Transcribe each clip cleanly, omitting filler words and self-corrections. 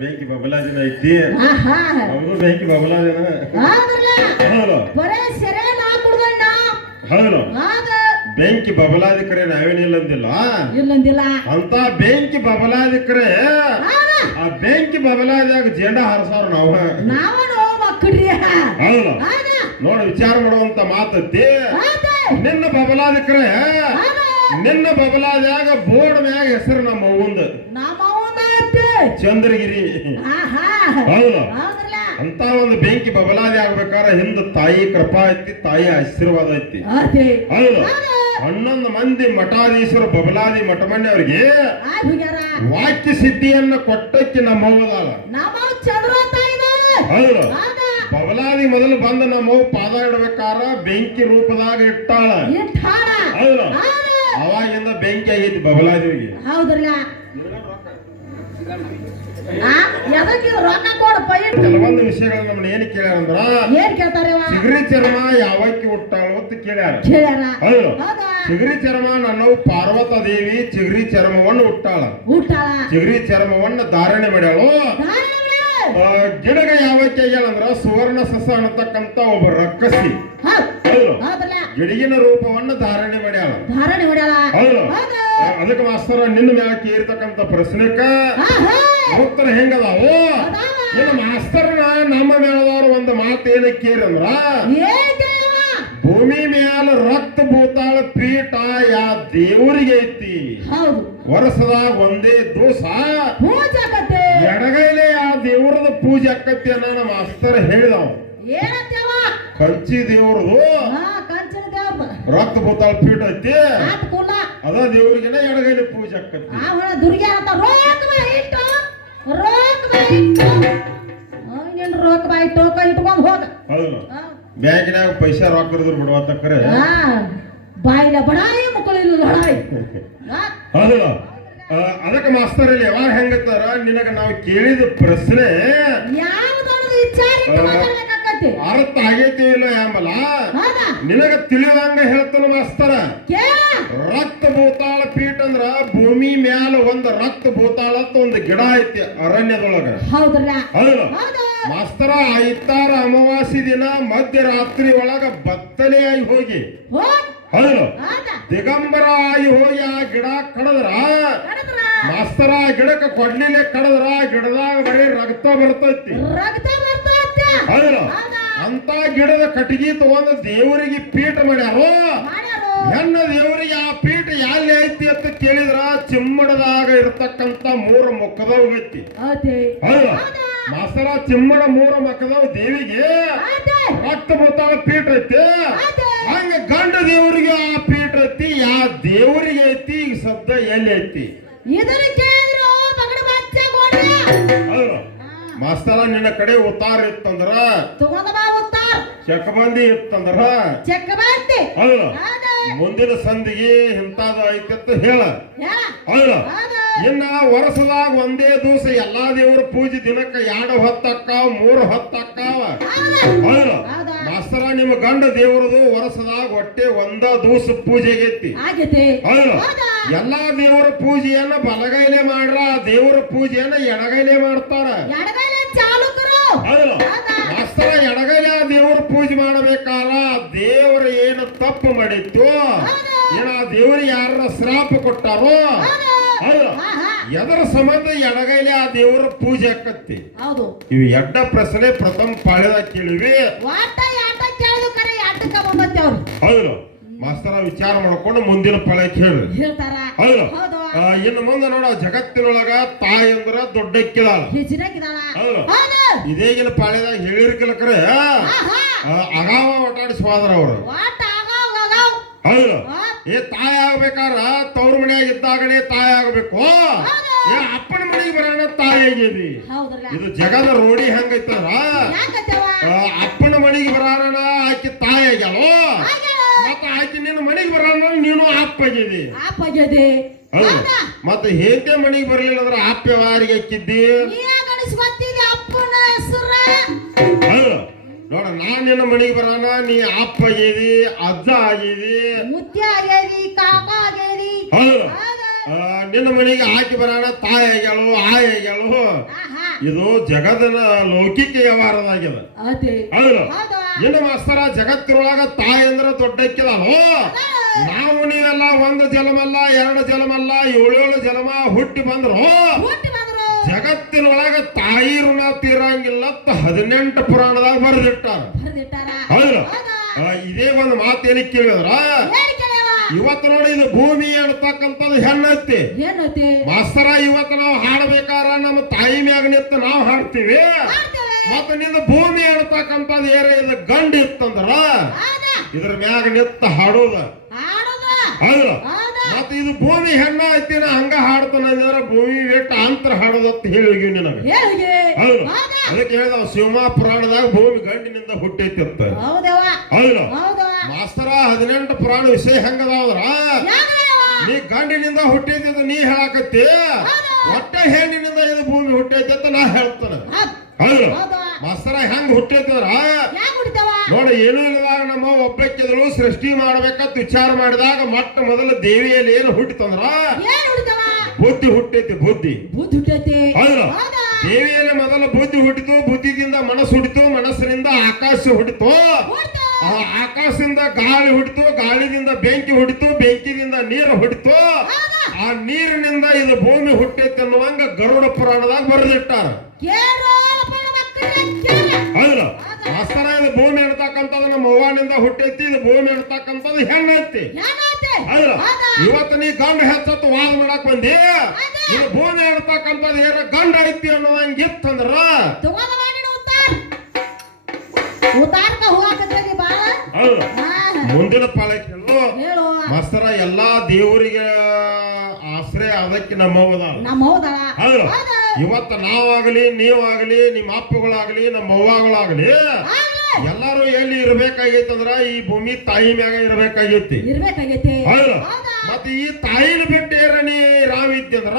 ಬೆಂಕಿ ಬಬಲಾದಿನ ಐತಿ ಅವ್ರದ್ದು ಬೆಂಕಿ ಬಬಲಾದಿನ ಬರೇ ಸೆರೆ ನಾ ಕುಡ್ದಣ್ಣ ಹೌದು ಬೆಂಕಿ ಬಬಲಾದಿಕರೆ ನಾವೇನಿಲ್ಲ ಇಲ್ಲಂದಿಲ್ಲ ಅಂತ ಬೆಂಕಿ ಬಬಲಾದಿಕರೆ ಆ ಬೆಂಕಿ ಬಬಲಾದಾಗ ಜೆಂಡ ಹಾರಸವ್ರ ನಾವು ಮಕ್ಕಳ್ರಿ ಹೌದು ನೋಡಿ ವಿಚಾರ ಮಾಡುವಂತ ಮಾತತ್ತಿ ನಿನ್ನ ಬಬಲಾದಿಕರೆ ನಿನ್ನ ಬಬಲಾದಾಗ ಬೋರ್ಡ್ ಮ್ಯಾಗ ಹೆಸರು ನಮ್ಮ ಅವ್ವಂದ ಚಂದ್ರಗಿರಿ ಹೌದು ಅಂತ ಒಂದು ಬೆಂಕಿ ಬಬಲಾದಿ ಆಗ್ಬೇಕಾರ ಹಿಂದ ತಾಯಿ ಕೃಪಾ ಐತಿ ತಾಯಿ ಆಶೀರ್ವಾದ ಐತಿ ಹೌದು 11 ಮಂದಿ ಮಠಾಧೀಶರು ಬಬಲಾದಿ ಮಠಮಣ್ಣಿ ಅವರಿಗೆ ವಾಕ್ಯ ಸಿದ್ಧಿಯನ್ನ ಕೊಟ್ಟಕ್ಕೆ ನಮ್ಮವ್ವದಾಳ ಹೌದು ಬಬಲಾದಿ ಮೊದಲು ಬಂದ ನಮ್ಮವ್ ಪಾದ ಇಡ್ಬೇಕಾರ ಬೆಂಕಿ ರೂಪದಾಗ ಇಟ್ಟಾಳ ಹೌದು ಅವಾಗಿಂದ ಬೆಂಕಿ ಆಗೈತಿ ಬಬಲಾದಿಗೆ ಹೌದ್ರಲ್ಲ ಕೆಲವೊಂದು ವಿಷಯಗಳು ನಮ್ಮನ್ನ ಏನ್ ಕೇಳ್ಯಾರಂದ್ರ ಚಿಗರಿ ಚರ್ಮ ಯಾವಕ್ಕೆ ಹುಟ್ಟಾಳು ಅಂತ ಕೇಳ್ಯಾರ ಹೌದು ಚಿಗರಿ ಚರ್ಮ ನನ್ನವು ಪಾರ್ವತ ದೇವಿ ಚಿಗರಿ ಚರ್ಮವನ್ನು ಹುಟ್ಟಾಳ ಚಿಗರಿ ಚರ್ಮವನ್ನು ಧಾರಣೆ ಮಾಡ್ಯಾಳು ಗಿಡಗ ಯಾವಕ್ಕೆ ಆಗ್ಯಾಳಂದ್ರ ಸುವರ್ಣ ಸಸ ಅನ್ನತಕ್ಕಂತ ಒಬ್ಬ ರಕ್ಕಸಿ ಗಿಡಗಿನ ರೂಪವನ್ನು ಧಾರಣೆ ಮಾಡ್ಯಾಳ ಹೌದು ಅದಕ್ಕೆ ಮಾಸ್ತರ ನಿನ್ನ ಮ್ಯಾಲ ಕೇರ್ತಕ್ಕಂತ ಪ್ರಶ್ನೆಕ್ಕ ಉತ್ತರ ಹೆಂಗದಾವು ನಿನ್ನ ಮಾಸ್ತರ್ನ ನಮ್ಮ ಮೇಳದವ್ರು ಒಂದು ಮಾತು ಏನ ಕೇರಂದ್ರ ಭೂಮಿ ಮ್ಯಾಲ ರಕ್ತ ಭೂತಾಳ ಪೀಠ ಯಾ ದೇವರಿಗೆ ಐತಿ ವರ್ಷದಾಗ ಒಂದೇ ದಿವಸ ಎಡಗೈಲೆ ಆ ದೇವರದ ಪೂಜೆ ಆಕತಿ ಅನ್ನೋ ನಮ್ಮ ಮಾಸ್ತರ್ ಹೇಳಿದವ ಕಂಚಿ ದೇವ್ರದು ರಕ್ತ ಭೂತಾಳ ಪೀಠ ಐತಿ ಅದ ದೇವ್ರಿಗೆನ ಎಡಗೈಲೆ ಪೂಜೆ ಆಕತಿ ಹೌದು ಬ್ಯಾಂಕಿನಾಗ ಪೈಸಾ ರೊಕ್ಕ ಇರಿದ್ರು ಬಿಡುವ ತಕ್ಕರೆ ಬಾಯಿಲ ಬಡಾಯಿ ಮಕ್ಕಳಿಲ್ಲ ಲಡಾಯಿ ಹೌದು ಅದಕ್ಕೆ ಮಾಸ್ತರ್ ಇಲ್ಲಿ ಯಾವಾಗ ಹೆಂಗತ್ತಾರ ನಿನಗ ನಾವು ಕೇಳಿದ ಪ್ರಶ್ನೆ ಅರ್ಥ ಆಗೈತಿ ಇಲ್ಲ ಎಂಬಲ್ಲ ನಿನಗ ತಿಳಿದಂಗ ಹೇಳ್ತಾನ ಮಾಸ್ತರ ರಕ್ತ ಭೂತಾಳ ಪೀಠ ಅಂದ್ರ ಭೂಮಿ ಮ್ಯಾಲ ಒಂದು ರಕ್ತ ಭೂತಾಳ ಅಂತ ಒಂದು ಗಿಡ ಐತಿ ಅರಣ್ಯದೊಳಗ ಹೌದು ಮಾಸ್ತರ ಐತಾರ ಅಮಾವಾಸ್ಯ ದಿನ ಮಧ್ಯರಾತ್ರಿ ಒಳಗ ಬತ್ತಲೆಯಾಗಿ ಹೋಗಿ ಹೌದು ದಿಗಂಬರ ಆಗಿ ಹೋಗಿ ಆ ಗಿಡ ಕಡದ್ರ ಮಾಸ್ತರ ಆ ಗಿಡಕ್ಕೆ ಕೊಡ್ಲಿಲೆ ಕಡದ್ರ ಗಿಡದಾಗ ಬರೀ ರಕ್ತ ಬರ್ತೈತಿ ಹೌದು ಅಂತ ಗಿಡದ ಕಟ್ಟಿಗೆ ತಗೊಂಡು ದೇವರಿಗೆ ಪೀಠ ಮಾಡ್ಯಾರು ಹೆಣ್ಣ ದೇವರಿಗೆ ಆ ಪೀಠ ಎಲ್ಲಿ ಐತಿ ಅಂತ ಕೇಳಿದ್ರ ಚಿಮ್ಮಡದಾಗ ಇರತಕ್ಕಂತ 3 ಮುಖದವ್ ಐತಿ ಹೌದು ಮಾಸ್ತರ ಚಿಮ್ಮಡ 3 ಮುಖದವ್ ದೇವಿಗೆ ರಕ್ತ ಭೂತಾಳ ಪೀಠ ಐತಿ ಹಂಗ ಗಂಡ ದೇವರಿಗೆ ಆ ಪೀಠ ಐತಿ ಯಾ ದೇವರಿಗೆ ಐತಿ ಈಗ ಶಬ್ದ ಎಲ್ಲಿ ಐತಿ ಹೌದು ಮಾಸ್ತರ ನಿನ್ನ ಕಡೆ ಉತ್ತಾರ ಇತ್ತಂದ್ರ ಚಕಬಂದಿ ಇತ್ತಂದ್ರ ಹೌದು ಮುಂದಿನ ಸಂದಿಗೆ ಇಂತಾದ ಐತಂತ ಹೇಳ ಹೌದು ಇನ್ನ ವರ್ಷದಾಗ ಒಂದೇ ದಿವಸ ಎಲ್ಲಾ ದೇವರ ಪೂಜೆ ದಿನಕ್ಕ 2 ಹೊತ್ತಕ್ಕಾವ 3 ಹೊತ್ತಕ್ಕಾವ ಹೌದು ಮಾಸ್ತರ ನಿಮ್ಮ ಗಂಡ ದೇವರದು ವರ್ಷದಾಗ ಒಟ್ಟೆ ಒಂದ ದಿವಸ ಪೂಜೆಗೈತಿ ಹೌದು ಎಲ್ಲಾ ದೇವರ ಪೂಜೆಯನ್ನ ಬಲಗೈಲೆ ಮಾಡ್ರ ದೇವರ ಪೂಜೆಯನ್ನ ಎಡಗೈಲೆ ಮಾಡ್ತಾರ ಹೌದು ಮಾಸ್ತರ ಎಡಗೈಲೆ ದೇವರ ಪೂಜೆ ಮಾಡಬೇಕಲ್ಲ ದೇವರ ಏನು ತಪ್ಪು ಮಾಡಿತ್ತು ಏನ ದೇವರಿಗೆ ಯಾರ ಶ್ರಾಪ ಕೊಟ್ಟಾರೋ ಹೌದು ಎದರ ಸಂಬಂಧ ಎಡಗೈಲೆ ಆ ದೇವರ ಪೂಜೆ ಆಕತ್ತಿ ಇವು ಎಡ್ಡ ಪ್ರಶ್ನೆ ಪ್ರಥಮ ಪಾಳ್ಯದಾಗ ಕೇಳಿವಿ ಹೌದು ಮಾಸ್ತರ ವಿಚಾರ ಮಾಡ್ಕೊಂಡು ಮುಂದಿನ ಪಾಳ್ಯಕ್ಕೆ ಹೇಳ್ರಿ ಹೌದು ಇನ್ನು ಮುಂದೆ ನೋಡ ಜಗತ್ತಿನೊಳಗ ತಾಯಿ ಅಂದ್ರ ದೊಡ್ಡಕ್ಕಿದಾಳ ಹೌದು ಇದೇಗಿನ ಪಾಳ್ಯದಾಗ ಹೇಳಿರ್ಕಲಕ್ರೆ ಅಗಾವ ಒಟ್ಟಾಡಿಸುವಾದ್ರ ಅವರು ಹೌದು ತಾಯಿ ಆಗ್ಬೇಕಾರ ತವ್ರ ಮನೆಯಾಗ ಇದ್ದಾಗನೇ ತಾಯಿ ಆಗ್ಬೇಕು ಅಪ್ಪನ ಮನೆಗೆ ಬರೋಣ ತಾಯಿ ಆಗಿದಿ ಇದು ಜಗದ ರೋಡಿ ಹೆಂಗೈತಂದ್ರ ಅಪ್ಪನ ಮನೆಗೆ ಬರೋಣ ಆಕಿ ತಾಯಿ ಆಗ್ಯಾಳು ಮತ್ತ ಆಕಿ ನಿನ್ನ ಮನೆಗೆ ಬರೋಣ ನೀನು ಅಪ್ಪ ಆಗಿದಿ ಹೌದು ಮತ್ತೆ ಹೇಗೆ ಮನೆಗೆ ಬರ್ಲಿಲ್ಲ ಅಂದ್ರೆ ಅಪ್ಪ ಯಾರಿಗೆ ಹಾಕಿದ್ದಿ ಹೌದು ನೋಡ ನಾನ್ ನಿನ್ನ ಮನೆಗೆ ಬರೋಣ ನೀ ಅಪ್ಪ ಆಗಿದಿ ಅಜ್ಜ ಆಗಿದಿ ಹೌದು ನಿನ್ನ ಮನೆಗೆ ಹಾಕಿ ಬರೋಣ ತಾಯಿ ಆಗ್ಯಾಳು ಆಯ್ ಆಗ್ಯಾಳು ಇದು ಜಗದನ ಲೌಕಿಕ ವ್ಯವಹಾರದಾಗ್ಯದ ಅದೇ ಹೌದು ಹೌದಾ ಇನ್ನು ಮಾಸ್ತರ ಜಗತ್ತಿನೊಳಗ ತಾಯಿ ಅಂದ್ರ ದೊಡ್ಡಕ್ಕಿದಲ್ಲೋ ನಾವು ನೀವೆಲ್ಲ ಒಂದು ಜಲಮಲ್ಲ ಎರಡು ಜಲಮಲ್ಲ ಏಳೇಳು ಜಲಮ ಹುಟ್ಟಿ ಬಂದ್ರು ಹುಟ್ಟಿ ಬಂದ್ರು ಜಗತ್ತಿನೊಳಗ ತಾಯಿ ಋಣ ತೀರಂಗಿಲ್ಲ 18 ಪುರಾಣದಾಗ ಬರೆದಿಟ್ಟಾರ ಬರ್ದಿಟ್ಟಾರ ಹೌದು ಹೌದಾ ಇದೇ ಒಂದು ಮಾತೇನಿ ಕೇಳಿದ್ರ ಏನ್ ಕೇಳ್ಯಾವ ಇವತ್ತು ನೋಡಿ ಇದು ಭೂಮಿ ಅನ್ನತಕ್ಕಂಥದ್ದು ಹೆಣ್ಣೈತಿ ಏನೈತಿ ಮಾಸ್ತರ ಇವತ್ತು ನಾವು ಹಾಡ್ಬೇಕಾರ ನಮ್ಮ ತಾಯಿ ಮ್ಯಾಗ ನಿಂತು ನಾವು ಹಾಡ್ತೀವಿ ಮಾಡ್ತೇವೆ ಮತ್ತ ನಿಂದ ಭೂಮಿ ಅನ್ನತಕ್ಕಂಥದ್ದು ಏರ ಇದು ಗಂಡು ಇತ್ತಂದ್ರ ಹೌದಾ ಇದ್ರ ಮ್ಯಾಗ ನಿಂತು ಹಾಡೋದ ಆಡೋದ ಹೌದು ಹೌದಾ ಮತ್ತ ಇದು ಭೂಮಿ ಹೆಣ್ಣ ಐತಿ ನಾ ಹಂಗ ಹಾಡ್ತಾನ ಅಂದ್ರೆ ಭೂಮಿ ವೇಟ್ ಅಂತರ ಹಾಡೋದತ್ತ ಹೇಳಿದ್ವಿ ನಿನಗೆ ಹೇಗೆ ಹೌದು ಹೌದಾ ಅದಕ್ಕೆ ಹೇಳಿದ ಶಿವಮ ಪುರಾಣದಾಗ ಭೂಮಿ ಗಂಡಿನಿಂದ ಹುಟ್ಟೈತಿರ್ತ ಹೌದವ ಹೌದು ಹೌದಾ ಮಾಸ್ತರ 18 ಪುರಾಣ ವಿಷಯ ಹೆಂಗದಾವ್ರ ಯಾಕಯ್ಯವ ನೀ ಗಂಡಿನಿಂದ ಹುಟ್ಟೈತಿ ಅಂತ ನೀ ಹೇಳಾಕತ್ತಿ ಒಟ್ಟ ಹೆಣ್ಣಿನಿಂದ ಇದು ಭೂಮಿ ಹುಟ್ಟೈತಿ ಅಂತ ನಾ ಹೇಳ್ತಾನೆ ಹೌದು ಹೌದಾ ಮಾಸ್ತರ ಹೆಂಗ್ ಹುಟ್ಟೈತಿದ್ರ ಯಾಕೆ ಹುಡ್ತಾವ ನೋಡಿ ಏನೂ ಇಲ್ಲದಾಗ ನಮ್ಮ ಒಬ್ಬಕ್ಕಿದಳು ಸೃಷ್ಟಿ ಮಾಡ್ಬೇಕಂತ ವಿಚಾರ ಮಾಡಿದಾಗ ಮೊಟ್ಟ ಮೊದಲ ದೇವಿಯಲ್ಲಿ ಏನು ಹುಟ್ಟಿತಂದ್ರ ಏನ್ ಹುಡ್ತಾವ ಬುದ್ಧಿ ಹುಟ್ಟೈತಿ ಬುದ್ಧಿ ಬುದ್ಧಿ ಹುಟ್ಟೈತಿ ಹೌದು ಹೌದಾ ದೇವಿಯಲ್ಲಿ ಮೊದಲ ಬುದ್ಧಿ ಹುಟ್ಟಿತು ಬುದ್ಧಿದಿಂದ ಮನಸ್ಸು ಹುಟ್ಟಿತು ಮನಸ್ಸಿನಿಂದ ಆಕಾಶ ಹುಟ್ಟಿತು ಹುಡ್ತಾವ ಆ ಆಕಾಶದಿಂದ ಗಾಳಿ ಹುಟ್ಟಿತು ಗಾಳಿದಿಂದ ಬೆಂಕಿ ಹುಟ್ಟಿತು ಬೆಂಕಿದಿಂದ ನೀರು ಹುಟ್ಟಿತು ಆ ನೀರಿನಿಂದ ಇದು ಭೂಮಿ ಹುಟ್ಟೈತಿ ಅನ್ನುವಂಗ ಗರುಡ ಪುರಾಣದಾಗ ಬರೆದಿಟ್ಟಾರ ಕೇಳು ಅಪ್ಪನ ಮಕ್ಕಳೇ ಕೇಳು ಹೌದು ಮಾಸ್ತರ ಇದು ಭೂಮಿ ಎಣ್ತಕ್ಕಂಥದ್ದು ನಮ್ಮ ಅವ್ವನಿಂದ ಹುಟ್ಟೈತಿ ಇದು ಭೂಮಿ ಎಣ್ತಕ್ಕಂಥದ್ದು ಹೆಣ್ಣೈತಿ ಏನಾಯ್ತು ಹೌದು ಹೌದಾ ಇವತ್ತು ನೀ ಗಂಡ ಹೆಚ್ಚತ್ತು ವಾದ ಮಾಡಕ್ ಬಂದಿ ಇದು ಭೂಮಿ ಎಣ್ತಕ್ಕಂಥದ್ದು ಏನ ಗಂಡ ಐತಿ ಅನ್ನೋದಂಗ ಇತ್ತಂದ್ರ ತಗೊಂಡ ಮಾಡಿನ ಉತ್ತಾರಕ ಹೋಗಾಕತ್ತೀವಿ ಬಾ ಹೌದು ಹಾ ಮುಂದಿನ ಪಾಲಕ್ಕೆ ಹೇಳು ಹೇಳು ಮಾಸ್ತರ ಎಲ್ಲಾ ದೇವರಿಗೆ ಆಶ್ರಯ ಅದಕ್ಕೆ ನಮ್ಮವದ ನಮ್ಮ ಹೌದಾ ಹೌದು ಹೌದಾ ಇವತ್ತು ನಾವಾಗಲಿ ನೀವಾಗಲಿ ನಿಮ್ಮ ಅಪ್ಪಗಳಾಗಲಿ ನಮ್ಮ ಅವ್ವಗಳಾಗಲಿ ಎಲ್ಲಾರು ಎಲ್ಲಿ ಇರ್ಬೇಕಾಗೈತಿ ಅಂದ್ರ ಈ ಭೂಮಿ ತಾಯಿ ಮ್ಯಾಗ ಇರ್ಬೇಕಾಗೈತಿ ಇರ್ಬೇಕಾಗೈತಿ ಹೌದು ಹೌದಾ ಮತ್ತೆ ಈ ತಾಯಿನ ಬಿಟ್ಟು ಏರನಿ ರಾವ್ ಇತ್ತಂದ್ರ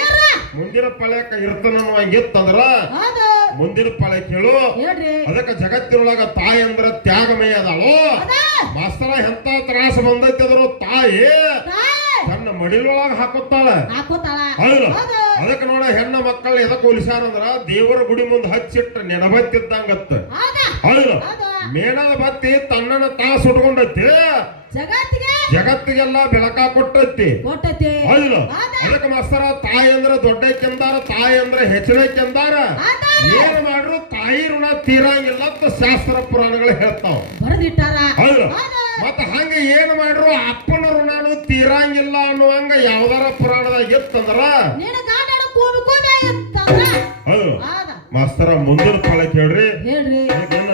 ಏರ ಮುಂದಿನ ಪಳ್ಯಾಕ ಇರ್ತಾನ ಹಂಗಿತ್ತಂದ್ರ ಹೌದು ಮುಂದಿನ ಪಳ್ಯಾಕ ಹೇಳು ಹೇಳ್ರಿ ಅದಕ್ಕೆ ಜಗತ್ತಿನೊಳಗ ತಾಯಿ ಅಂದ್ರ ತ್ಯಾಗಮಯ ಅದಾಳು ಹೌದಾ ಮಾಸ್ತರ ಎಂತ ತ್ರಾಸ ಬಂದೈತಿ ಅದ್ರ ತಾಯಿ ತಾಯಿ ತನ್ನ ಮಡಿಲೊಳಗ ಹಾಕುತ್ತಾಳ ಹಾಕೋತಾಳ ಹೌದು ಹೌದು ಅದಕ್ಕೆ ನೋಡ ಹೆಣ್ಣ ಮಕ್ಕಳು ಎದಕ್ ಹೋಲಿಸ್ಯಾರಂದ್ರ ದೇವರ ಗುಡಿ ಮುಂದೆ ಹಚ್ಚಿಟ್ಟ ನೆನಬತ್ತಿದ್ದಂಗತ್ತ ಹೌದಾ ಹೌದು ಹೌದಾ ಮೇಣದ ಬತ್ತಿ ತನ್ನನ್ನ ತಾ ಸುಟ್ಕೊಂಡೈತಿ ಜಗತ್ತಿಗೆ ಜಗತ್ತಿಗೆಲ್ಲ ಬೆಳಕ ಕೊಟ್ಟೈತಿ ಕೊಟ್ಟತಿ ಹೌದು ಹೌದಾ ಅದಕ್ಕೆ ಮಾಸ್ತರ ತಾಯಿ ಅಂದ್ರ ದೊಡ್ಡಕ್ಕೆಂದಾರ ತಾಯಿ ಅಂದ್ರ ಹೆಚ್ಚನಕ್ಕೆಂದಾರ ಹೌದಾ ಏನ್ ಮಾಡ್ರು ತಾಯಿ ಋಣ ತೀರಂಗಿಲ್ಲ ಅಂತ ಶಾಸ್ತ್ರ ಪುರಾಣಗಳು ಹೇಳ್ತಾವ ಬರೆದಿಟ್ಟಾರ ಹೌದು ಹೌದು ಮತ್ತ ಹಂಗ ಏನ್ ಮಾಡ್ರು ಅಪ್ಪನ ಋಣನು ತೀರಂಗಿಲ್ಲ ಅನ್ನುವಂಗ ಯಾವ್ದಾರ ಪುರಾಣದಾಗ ಇತ್ತಂದ್ರ ನೀನು ಗಾಡಾಡ ಕೂಬಿ ಕೂಬಿ ಇತ್ತಂದ್ರ ಹೌದು ಹೌದಾ ಮಾಸ್ತರ ಮುಂದಿನ ಫಲ ಕೇಳ್ರಿ ಹೇಳ್ರಿ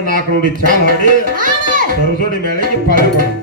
ನಾಲ್ಕು ನೋಡಿ ಚಾಲ್ ಹಾಡಿ ಹಾಡು ಸರಜೋಡಿ ಮೇಳೆಗೆ ಪಾಳೆ ಮಾಡಿ